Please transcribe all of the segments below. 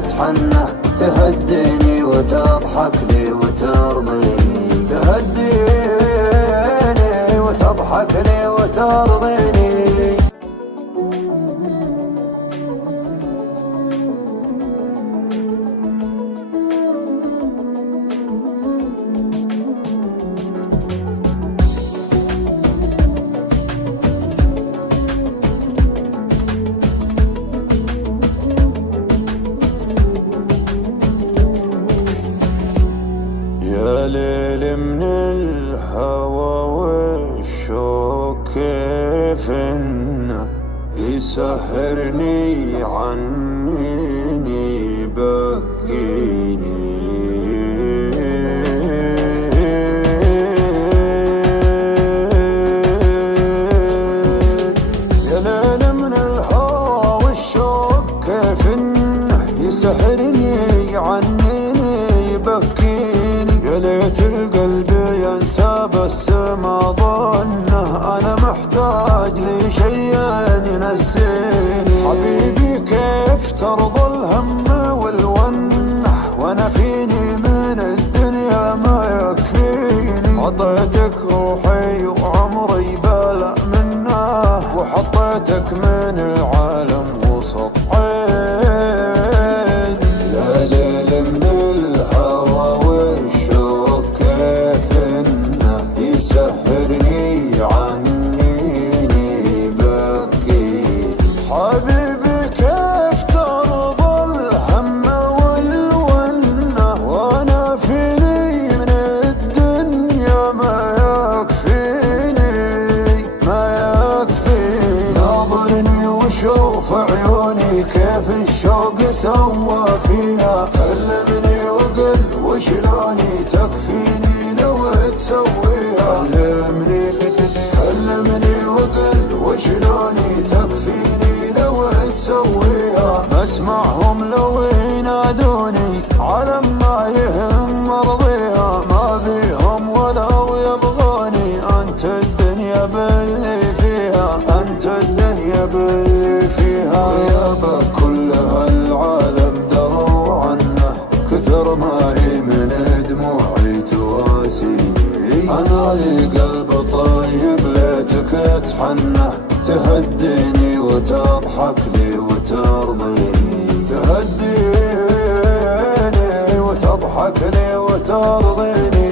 تكتحنه، تهديني وتضحك لي وترضيني، تهديني وتضحك لي وترضيني. يا ليل من الهوى والشوق كيف انه يسهرني عنيني يبكيني. يا ليل من الهوى والشوق كيف انه يسهرني عنيني يبكيني. يا ليت القلب ينسى بس ما ظنه، انا محتاج لي شيء ينسيني. حبيبي كيف ترضى الهم والونه، وانا فيني من الدنيا ما يكفيني. عطيتك روحي وعمري بلا منه، وحطيتك من العالم وسط عيني. يا ليل من الهوى والشوق كيف انه يسهرني عنيني يبكيني. حبيبي كيف ترضى الهم والونه، وانا فيني من الدنيا ما يكفيني ما يكفيني. ناظرني وشوف عيوني كيف الشوق سوى فيها. كلمني وقل وشلوني تكفيني لو تسويها. كلمني وقل وشلوني تكفيني لو تسويها. مسمعهم لو ينادوني على ما يهم مرضيها. ما بيهم ولو يبغوني، انت الدنيا باللي فيها، انت الدنيا باللي فيها. يابا كل هالعالم دروا عنه، كثر ما هي من دموعي تواسيني. انا لي قلب طيب ليتك تحنه، تهديني وتضحك لي وترضيني، تهديني وتضحك لي وترضيني.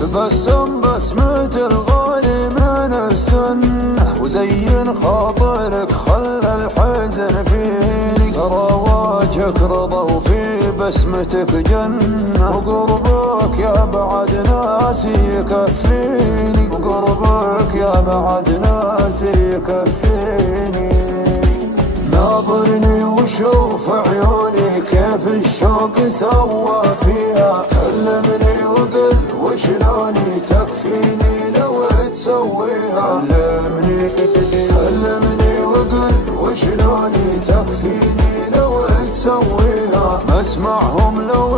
تبسم بسمة الغالي من السنة، وزين خاطرك خلى الحزن فيني. ترى وجهك رضا وفي بسمتك جنة، وقربك يا بعد ناسي يكفيني. وقربك يا بعد ناسي يكفيني. ناظرني وشوف عيوني كيف الشوق سوى فيها. كلمني وقل وشلوني تكفيني لو تسويها. كلمني وقل وشلوني تكفيني لو تسويها. مسمعهم لو